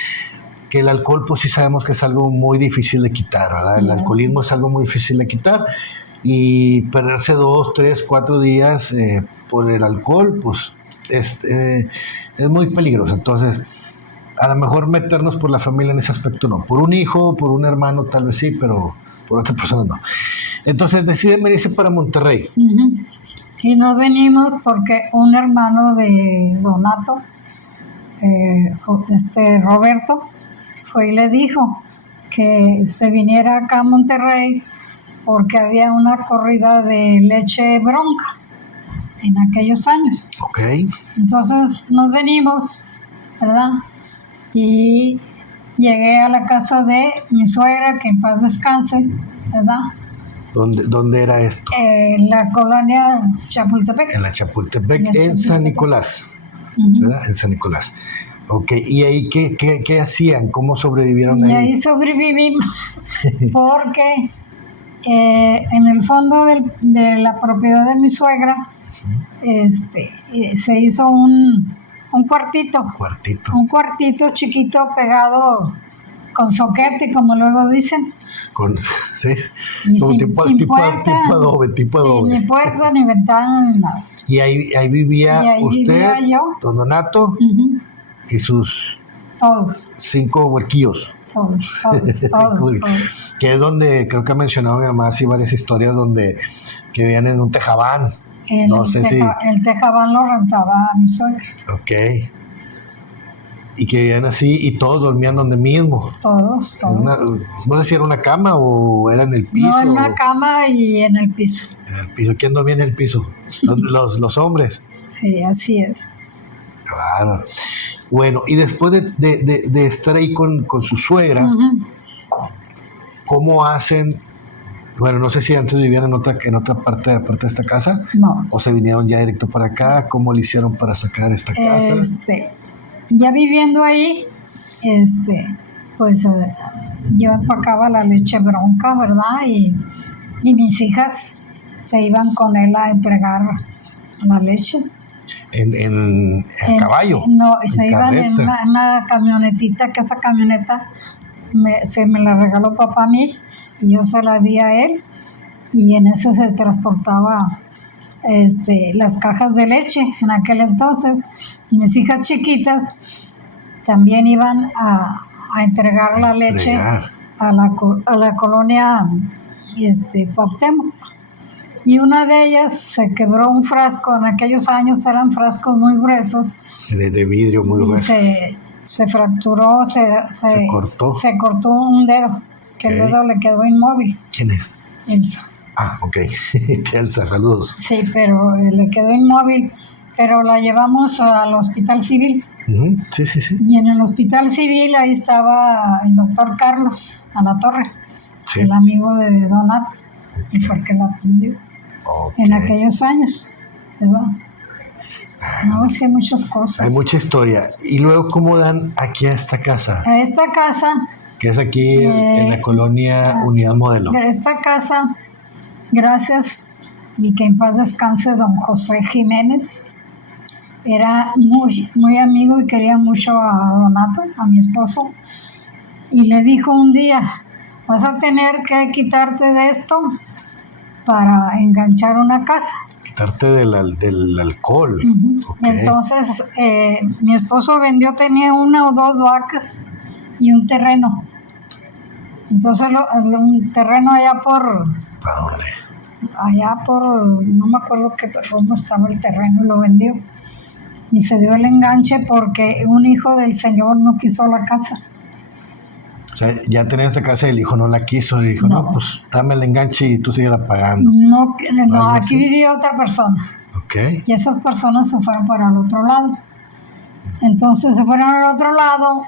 que el alcohol, pues sí sabemos que es algo muy difícil de quitar, ¿verdad? El alcoholismo es algo muy difícil de quitar y perderse 2, 3, 4 días por el alcohol, pues es muy peligroso. Entonces, a lo mejor meternos por la familia en ese aspecto no. Por un hijo, por un hermano tal vez sí, pero por otra persona no. Entonces deciden venirse para Monterrey. Y nos venimos porque un hermano de Donato, Roberto, fue y le dijo que se viniera acá a Monterrey porque había una corrida de leche bronca en aquellos años. Ok. Entonces nos venimos, ¿verdad? Y llegué a la casa de mi suegra, que en paz descanse, ¿verdad? ¿Dónde era esto? En la colonia Chapultepec. En la Chapultepec, en San Nicolás. ¿Verdad? En San Nicolás. Ok, ¿y ahí qué hacían? ¿Cómo sobrevivieron ahí? Y ahí sobrevivimos porque en el fondo de la propiedad de mi suegra se hizo un cuartito. Un cuartito chiquito pegado con soquete, como luego dicen. Sí, sin puerta, tipo adobe. Ni puerta, ni ventana, ni nada. Y ahí vivía usted, vivía yo. don Donato, y sus todos 5 huerquillos. Todos. Que es donde creo que ha mencionado mi mamá así varias historias que vivían en un tejabán. El tejabán lo rentaba a mi suegra. Ok. Y que vivían así y todos dormían donde mismo. Todos. No sé si era una cama o era en el piso. No, en una cama y en el piso. En el piso. ¿Quién dormía en el piso? Los hombres. Sí, así es. Claro. Bueno, y después de estar ahí con su suegra, ¿cómo hacen? Bueno, no sé si antes vivían en otra parte aparte de esta casa. No. ¿O se vinieron ya directo para acá? ¿Cómo le hicieron para sacar esta casa? Ya viviendo ahí, pues yo empacaba la leche bronca, ¿verdad? Y mis hijas se iban con él a entregar la leche. ¿En caballo? No, se iban en una camionetita, que esa camioneta se me la regaló papá a mí y yo se la di a él, y en ese se transportaba las cajas de leche en aquel entonces. Mis hijas chiquitas también iban a entregar la leche a la colonia Cuauhtémoc. Y una de ellas se quebró un frasco, en aquellos años eran frascos muy gruesos. De vidrio muy grueso. Se fracturó, se cortó un dedo, que el dedo le quedó inmóvil. ¿Quién es? Elsa. Ah, ok. Elsa, saludos. Sí, pero le quedó inmóvil, pero la llevamos al hospital civil. Uh-huh. Sí. Y en el hospital civil ahí estaba el doctor Carlos Alatorre, sí, el amigo de Donato, y fue el que la atendió en aquellos años, ¿verdad? No, es que hay muchas cosas. Hay mucha historia. Y luego, ¿cómo dan aquí a esta casa? A esta casa, que es aquí en la colonia Unidad Modelo. De esta casa, gracias, y que en paz descanse don José Jiménez, era muy amigo y quería mucho a Donato, a mi esposo, y le dijo un día: vas a tener que quitarte de esto para enganchar una casa. Quitarte del alcohol. Uh-huh. Okay. Entonces, mi esposo tenía 1 o 2 vacas y un terreno. Entonces, un terreno allá por... ¿A dónde? Allá por... no me acuerdo qué rumbo estaba el terreno, y lo vendió. Y se dio el enganche porque un hijo del señor no quiso la casa. O sea, ya tenía esta casa y el hijo no la quiso. Y dijo, no, pues dame el enganche y tú sigues pagando. No, aquí vivía otra persona. Okay. Y esas personas se fueron para el otro lado. Entonces se fueron al otro lado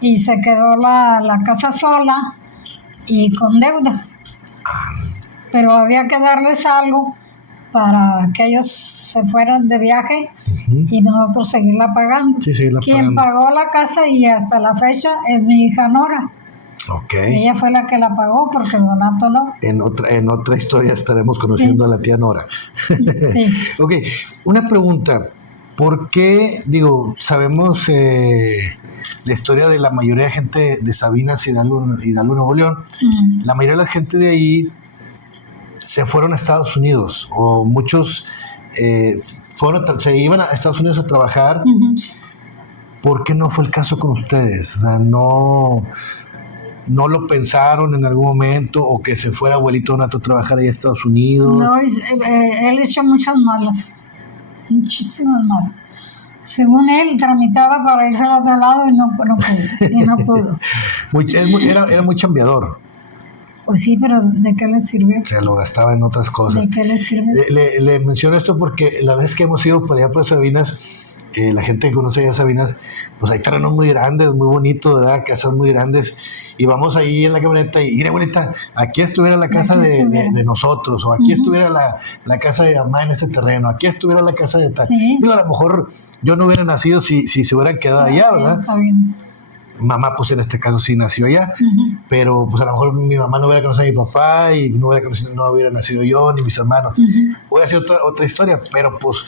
y se quedó la casa sola y con deuda. Pero había que darles algo para que ellos se fueran de viaje, uh-huh, y nosotros seguirla pagando. Sí, seguirla Quien pagó la casa y hasta la fecha es mi hija Nora. Okay. Ella fue la que la pagó porque Donato no. En otra historia estaremos conociendo, sí, a la tía Nora. Sí. Ok, una pregunta. ¿Por qué, sabemos la historia de la mayoría de gente de Sabinas, Hidalgo, Nuevo León? La mayoría de la gente de ahí se fueron a Estados Unidos, o muchos se iban a Estados Unidos a trabajar. Uh-huh. ¿Por qué no fue el caso con ustedes? O sea, no lo pensaron en algún momento, o que se fuera abuelito Donato a trabajar ahí a Estados Unidos. No, él echó muchas malas, muchísimas malas. Según él, tramitaba para irse al otro lado y no pudo. Era muy chambeador. Pues sí, pero ¿de qué le sirvió? Se lo gastaba en otras cosas. ¿De qué le sirve? Le menciono esto porque la vez que hemos ido por allá por Sabinas, la gente que conoce allá Sabinas, pues hay terrenos muy grandes, muy bonitos, ¿verdad? Casas muy grandes. Y vamos ahí en la camioneta y, mira, abuelita, aquí estuviera la casa de nosotros, o aquí, uh-huh, estuviera la casa de mamá en este terreno, aquí estuviera la casa de tal. Sí. A lo mejor yo no hubiera nacido si se hubieran quedado allá, ¿verdad? Mamá, pues en este caso sí nació allá, uh-huh, pero pues a lo mejor mi mamá no hubiera conocido a mi papá y no hubiera nacido yo ni mis hermanos. Uh-huh. Hubiera sido otra historia, pero pues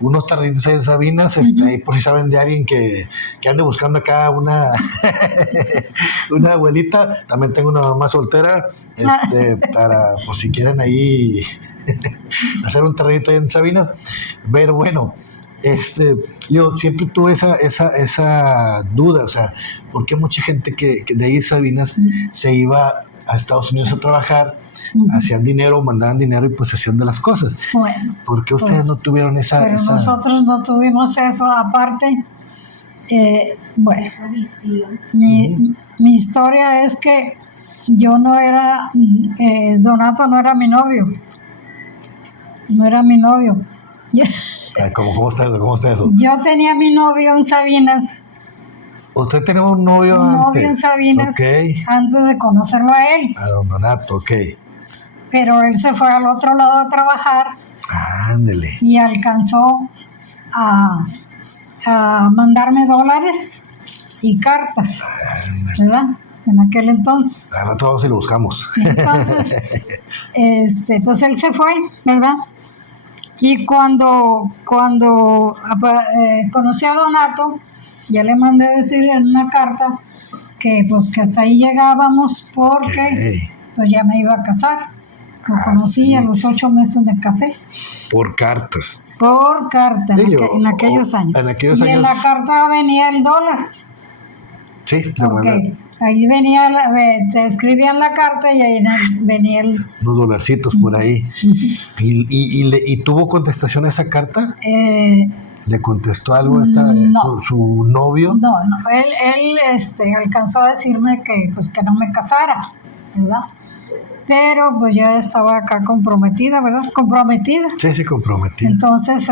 unos tarditos ahí en Sabinas, uh-huh, ahí por si saben de alguien que ande buscando acá una abuelita. También tengo una mamá soltera, para por si quieren ahí hacer un terrenito ahí en Sabinas. Pero bueno, yo siempre tuve esa duda, o sea, ¿por qué mucha gente que de ahí Sabinas, uh-huh, se iba a Estados Unidos a trabajar, uh-huh, hacían dinero, mandaban dinero y pues hacían de las cosas? Bueno, ¿por qué ustedes no tuvieron esa? Pero nosotros no tuvimos eso, aparte, bueno, mi historia es que yo no era, Donato no era mi novio. ¿Cómo está eso? Yo tenía mi novio en Sabinas. ¿Usted tenía un novio antes? Un novio en Sabinas, okay, antes de conocerlo a él. A don Donato, ok. Pero él se fue al otro lado a trabajar. Ándele. Y alcanzó a mandarme dólares y cartas. Ándale. ¿Verdad? En aquel entonces. A rato vamos y lo buscamos. Entonces, pues él se fue, ¿verdad? Y cuando conocí a Donato, ya le mandé decir en una carta que pues que hasta ahí llegábamos porque pues ya me iba a casar. Lo conocí, sí, a los 8 meses me casé. Por cartas. En aquellos años. En aquellos años. En la carta venía el dólar. Sí, okay. Ahí venía, te escribían la carta y ahí venía los dolarcitos por ahí. ¿Y tuvo contestación a esa carta? ¿Le contestó algo no, su novio? No, él alcanzó a decirme que no me casara, ¿verdad? Pero pues ya estaba acá comprometida, ¿verdad? Comprometida. Sí, comprometida. Entonces,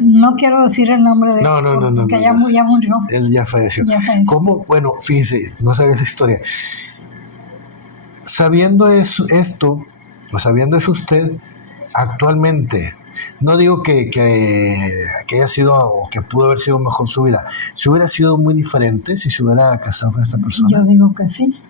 no quiero decir el nombre de él. No. Porque ya murió. Él ya falleció. ¿Cómo? Bueno, fíjese, no sabía esa historia. Sabiendo esto, o sabiendo eso usted, actualmente, no digo que haya sido o que pudo haber sido mejor su vida, ¿se hubiera sido muy diferente si se hubiera casado con esta persona? Yo digo que sí.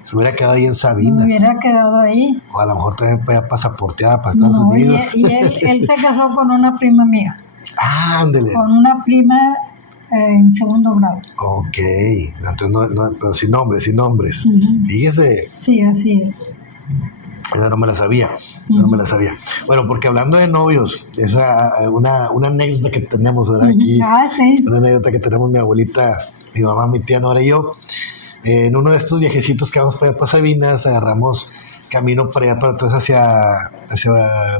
Se hubiera quedado ahí en Sabinas. Se hubiera quedado ahí. O a lo mejor también fue pasaporteada para Estados Unidos. Y él se casó con una prima mía. Ah, ándele. Con una prima en segundo grado. Ok, entonces pero sin nombres. Fíjese. Sí, así es. Esa no me la sabía, Bueno, porque hablando de novios, una anécdota que tenemos, ¿verdad? Aquí, sí. Una anécdota que tenemos mi abuelita, mi mamá, mi tía Nora y yo. En uno de estos viajecitos que vamos para allá por Sabinas, agarramos camino para allá para atrás hacia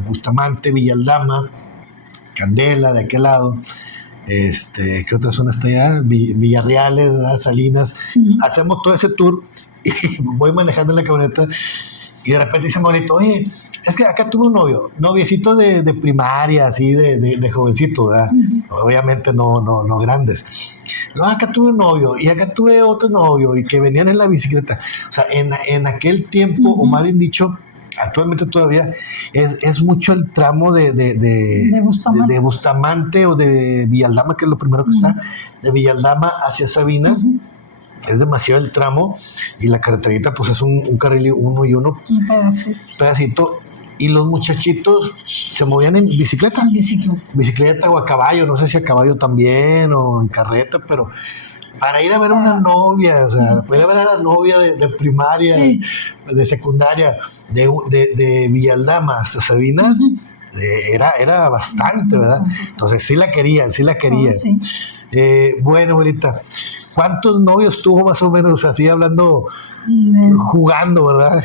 Bustamante, Villaldama, Candela, de aquel lado. ¿Qué otra zona está allá? Villarreales, ¿verdad? Salinas. Hacemos todo ese tour y voy manejando en la camioneta y de repente dice Maurito, oye, es que acá tuve un noviecito de primaria, así de jovencito, ¿verdad? Obviamente no grandes. No, acá tuve un novio y acá tuve otro novio y que venían en la bicicleta. O sea, en aquel tiempo, o más bien dicho, actualmente todavía es mucho el tramo de Bustamante o de Villaldama, que es lo primero que está, de Villaldama hacia Sabinas. Es demasiado el tramo y la carreterita pues es un carril uno y uno, un pedacito, y los muchachitos se movían en bicicleta. Bicicleta o a caballo, no sé si a caballo también o en carreta, pero para ir a ver a una novia, o sea, para ir a ver a la novia de primaria, de secundaria, de Villaldama hasta Sabinas, era bastante, ¿verdad? Entonces sí la querían. Sí. Bueno, ahorita, ¿cuántos novios tuvo más o menos, así hablando, jugando, verdad?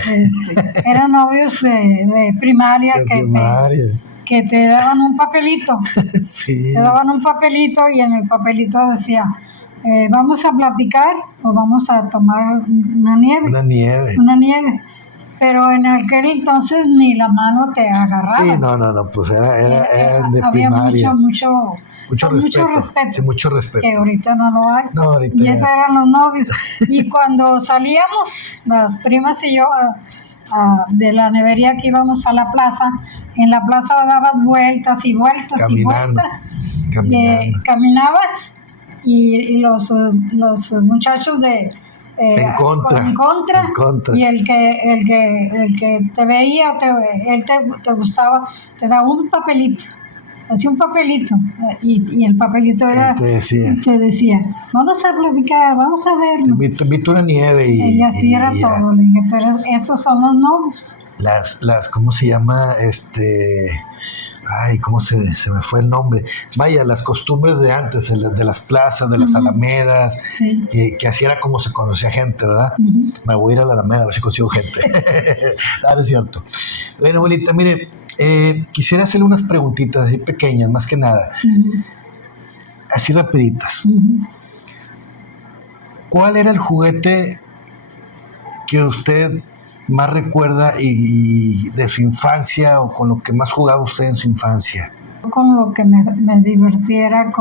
Eran novios de primaria, que te daban un papelito. Sí. Te daban un papelito y en el papelito decía, vamos a platicar o vamos a tomar una nieve. Pero en aquel entonces ni la mano te agarraba. Sí, no, pues eran de primaria. Había mucho respeto. Sí, mucho respeto. Que ahorita no lo hay. No, ahorita y esos eran los novios. Y cuando salíamos, las primas y yo, de la nevería que íbamos a la plaza, en la plaza dabas vueltas y vueltas. Caminando. Caminabas y los muchachos en contra, y el que te veía, él te gustaba, te daba un papelito, hacía un papelito, y el papelito te decía, vamos a platicar, vamos a ver. Te invito a una nieve y así era todo. Le dije, pero esos son los novios. Las ¿cómo se llama? ¿Cómo se me fue el nombre? Vaya, las costumbres de antes, de las plazas, de las alamedas, que así era como se conocía gente, ¿verdad? Me voy a ir a la alameda a ver si consigo gente. Claro, es cierto. Bueno, abuelita, mire, quisiera hacerle unas preguntitas así pequeñas, más que nada. Así rapiditas. ¿Cuál era el juguete que usted más recuerda y de su infancia, o con lo que más jugaba usted en su infancia? Con lo que me divirtiera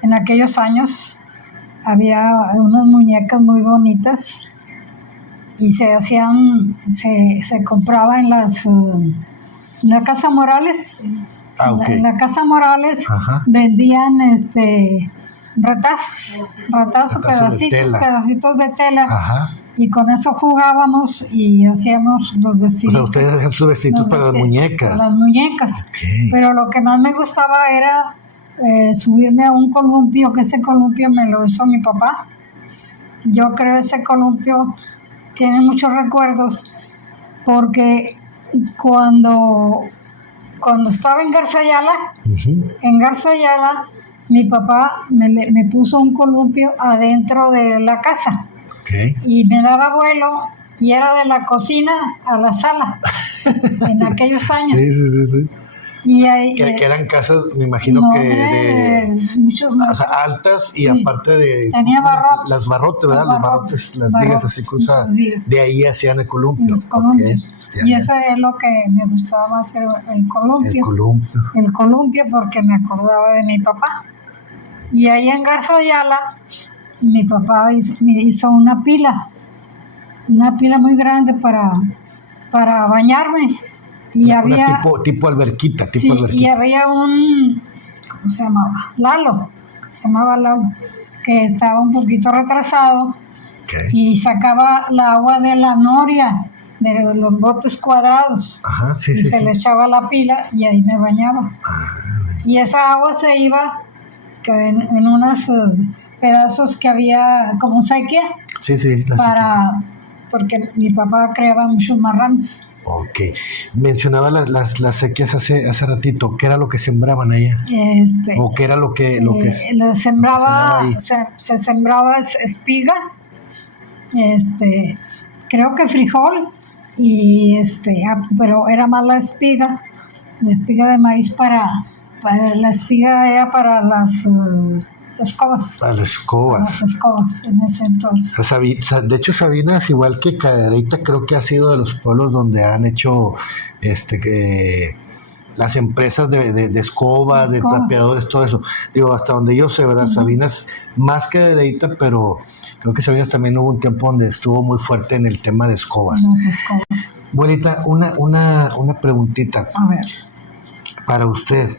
en aquellos años había unas muñecas muy bonitas y se compraba en la Casa Morales. Okay. En la Casa Morales vendían retazos, pedacitos de tela. Ajá. Y con eso jugábamos y hacíamos los vestidos. O sea, ustedes hacían sus vestidos para las muñecas. Para las muñecas. Okay. Pero lo que más me gustaba era subirme a un columpio, que ese columpio me lo hizo mi papá. Yo creo que ese columpio tiene muchos recuerdos, porque cuando estaba en Garza Ayala, mi papá me puso un columpio adentro de la casa. Okay. Y me daba vuelo y era de la cocina a la sala en aquellos años. Sí. Y ahí, que eran casas, me imagino no, que de muchos o sea, altas y sí. aparte de tenía barrotes, las barrotes, ¿verdad? Los barrotes, las vigas así cruzadas. De ahí hacían el columpio. Los columpios. Okay. Y eso es lo que me gustaba más, el columpio. El columpio. El columpio porque me acordaba de mi papá. Y ahí en Garza Ayala, mi papá me hizo una pila muy grande para bañarme. Y había tipo alberquita, sí, alberquita. Y había ¿cómo se llamaba? Se llamaba Lalo, que estaba un poquito retrasado. Okay. Y sacaba el agua de la noria, de los botes cuadrados. Ajá, sí, y se le echaba la pila y ahí me bañaba. Y esa agua se iba en unos pedazos que había como sequía. Sí, porque mi papá criaba muchos marranos. Ok. Mencionaba las sequías hace ratito. ¿Qué era lo que sembraban allá? ¿O qué era lo que se sembraba espiga, creo que frijol, y pero era más la espiga de maíz la espiga era para las escobas. Para las escobas. Las escobas en ese entonces. De hecho, Sabinas, igual que Cadereyta, creo que ha sido de los pueblos donde han hecho las empresas de escobas, de trapeadores, todo eso. Digo, hasta donde yo sé, ¿verdad? Uh-huh. Sabinas, más que Cadereyta, pero creo que Sabinas también hubo un tiempo donde estuvo muy fuerte en el tema de escobas. Abuelita, una preguntita. A ver. Para usted.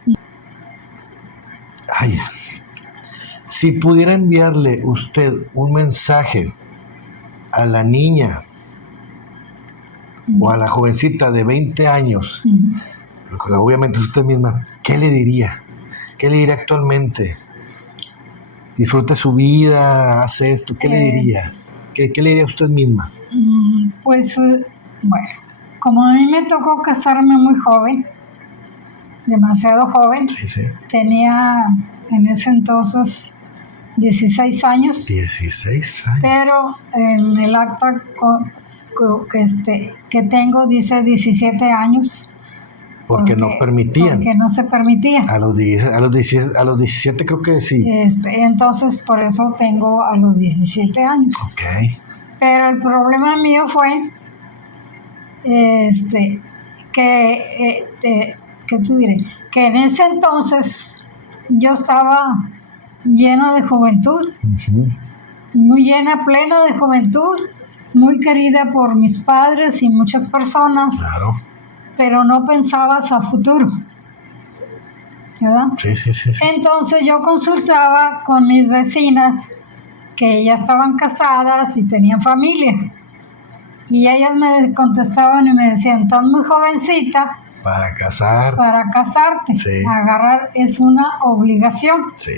Ay, si pudiera enviarle usted un mensaje a la niña o a la jovencita de 20 años, obviamente es usted misma, ¿qué le diría? ¿Qué le diría actualmente? Disfrute su vida, hace esto, ¿qué le diría? ¿Qué le diría a usted misma? Pues, bueno, como a mí me tocó casarme muy joven, demasiado joven, sí. Tenía en ese entonces 16 años. 16 años. Pero en el acta que tengo dice 17 años. Porque no permitían. Porque no se permitía. A los 17 creo que sí. Entonces por eso tengo a los 17 años. Ok. Pero el problema mío fue ¿qué te diré? Que en ese entonces yo estaba llena de juventud, uh-huh. Muy llena, plena de juventud, muy querida por mis padres y muchas personas, claro. Pero no pensabas a futuro, ¿verdad? Sí. Entonces yo consultaba con mis vecinas que ya estaban casadas y tenían familia, y ellas me contestaban y me decían, estás muy jovencita para casarte, sí. Agarrar es una obligación. Sí.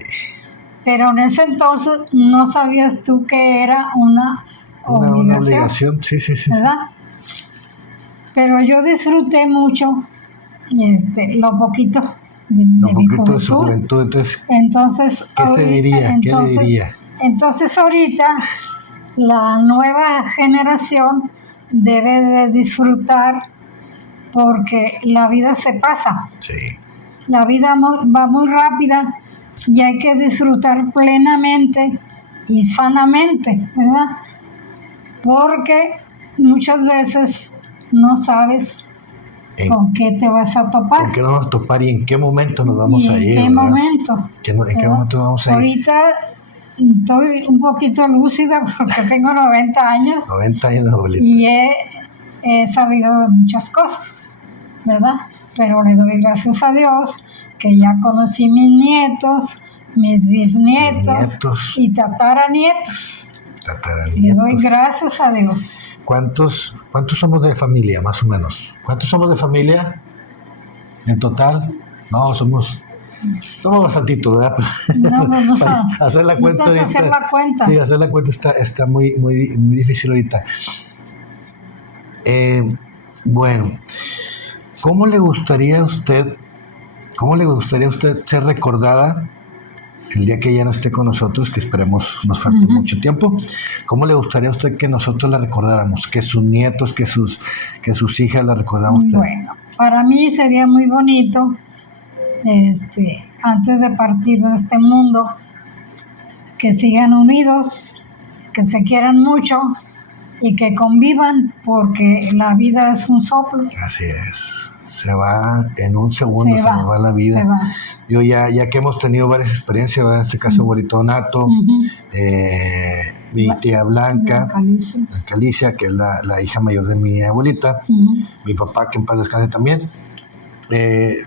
Pero en ese entonces no sabías tú que era una obligación. Sí. ¿Verdad? Pero yo disfruté mucho lo poquito de mi juventud. De su juventud. Entonces, ¿qué se diría? ¿Qué le diría? Entonces ahorita la nueva generación debe de disfrutar porque la vida se pasa. Sí. La vida va muy rápida y hay que disfrutar plenamente y sanamente, ¿verdad? Porque muchas veces no sabes con qué te vas a topar. ¿Con qué nos vamos a topar y en qué momento nos vamos a ir? ¿En qué momento? ¿En qué momento nos vamos a ir? Ahorita estoy un poquito lúcida porque tengo 90 años. 90 años, abuelita. Y he sabido de muchas cosas, ¿verdad? Pero le doy gracias a Dios que ya conocí mis nietos, mis bisnietos y tataranietos. Le doy gracias a Dios. ¿Cuántos somos de familia, más o menos? ¿Cuántos somos de familia en total? No, somos bastantitos, ¿verdad? No hacer la cuenta ahorita. Hacer la cuenta. Sí, hacer la cuenta está muy difícil ahorita. Bueno, ¿cómo le gustaría a usted ser recordada el día que ella no esté con nosotros, que esperemos nos falte mucho tiempo, ¿cómo le gustaría a usted que nosotros la recordáramos? Que sus nietos, que sus hijas la recordáramos a usted. Bueno, para mí sería muy bonito, antes de partir de este mundo, que sigan unidos, que se quieran mucho y que convivan, porque la vida es un soplo. Así es. Se va en un segundo, se nos va la vida. Se va. Yo ya que hemos tenido varias experiencias, ¿verdad? En este caso, abuelito Donato, mi tía Blanca, Alicia, que es la hija mayor de mi abuelita, mi papá, que en paz descanse también.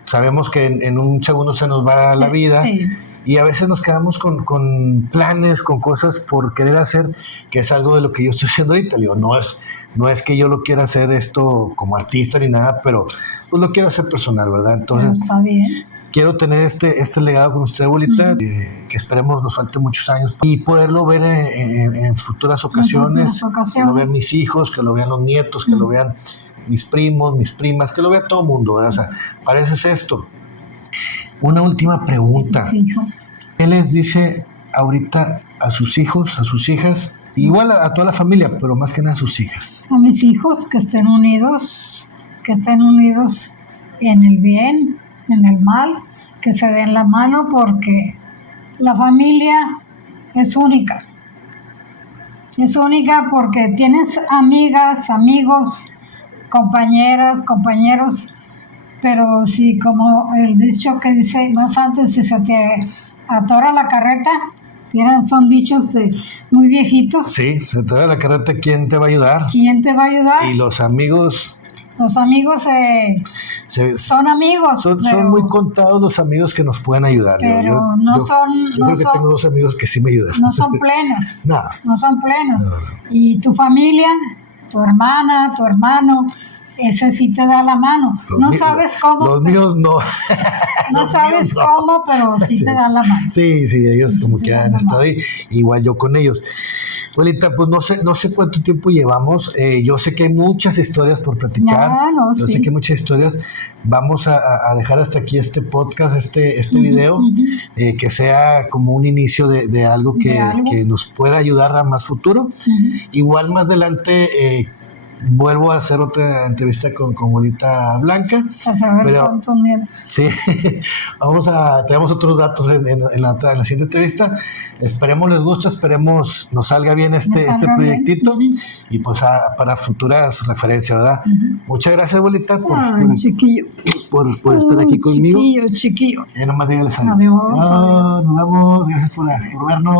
Sabemos que en un segundo se nos va la vida. Sí. Y a veces nos quedamos con planes, con cosas por querer hacer, que es algo de lo que yo estoy haciendo ahorita. Digo, no es que yo lo quiera hacer esto como artista ni nada, pero pues lo quiero hacer personal, ¿verdad? Entonces, está bien. Quiero tener este legado con usted, abuelita, que esperemos nos falte muchos años, y poderlo ver en futuras ocasiones, que lo vean mis hijos, que lo vean los nietos, que lo vean mis primos, mis primas, que lo vea todo el mundo, ¿verdad? O sea, para eso es esto. Una última pregunta. ¿Qué les dice ahorita a sus hijos, a sus hijas, igual a toda la familia, pero más que nada a sus hijas? A mis hijos, que estén unidos en el bien, en el mal, que se den la mano, porque la familia es única. Es única porque tienes amigas, amigos, compañeras, compañeros, pero si, como el dicho que dice más antes, si se te atora la carreta, son dichos muy viejitos. Sí, se te atora la carreta, ¿quién te va a ayudar? ¿Quién te va a ayudar? Y los amigos... Los amigos son amigos. Son muy contados los amigos que nos pueden ayudar. Pero yo creo que tengo dos amigos que sí me ayudan. No son plenos. No son plenos. No. Y tu familia, tu hermana, tu hermano, ese sí te da la mano. Sabes cómo. Los míos no. No sabes cómo, pero sí te da la mano. Sí, ellos sí, como que han estado ahí. Igual yo con ellos. Abuelita, pues no sé cuánto tiempo llevamos. Yo sé que hay muchas historias por platicar. Yo sé que hay muchas historias. Vamos a dejar hasta aquí este podcast, este video, que sea como un inicio de algo que nos pueda ayudar a más futuro. Igual más adelante vuelvo a hacer otra entrevista con abuelita Blanca. A saber cuántos nietos. Sí, tenemos otros datos en la siguiente entrevista. Esperemos les guste, esperemos nos salga bien este proyectito y pues para futuras referencias, ¿verdad? Muchas gracias, abuelita, por estar aquí conmigo. Chiquillo. Nomás dígales adiós. Nos vemos, gracias por vernos.